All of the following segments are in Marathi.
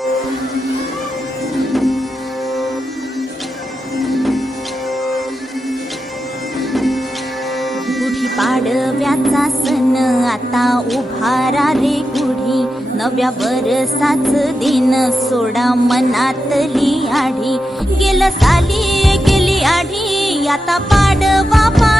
गुढी पाडव्याचा सण आता उभारा रे गुढी. नव्या वरसाच दिन सोडा मनातली आढी. गेलं साली गेली आढी आता पाडवा पाडवा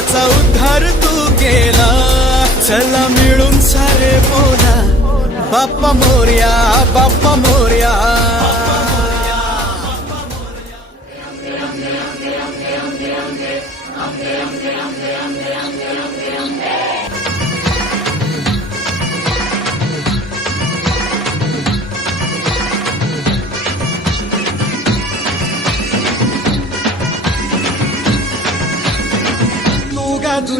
त्याचा उद्धार तू केला. चला मिळून सारे बोला बाप्पा मोर्या बाप्पा मोर्या.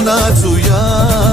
नाचूया.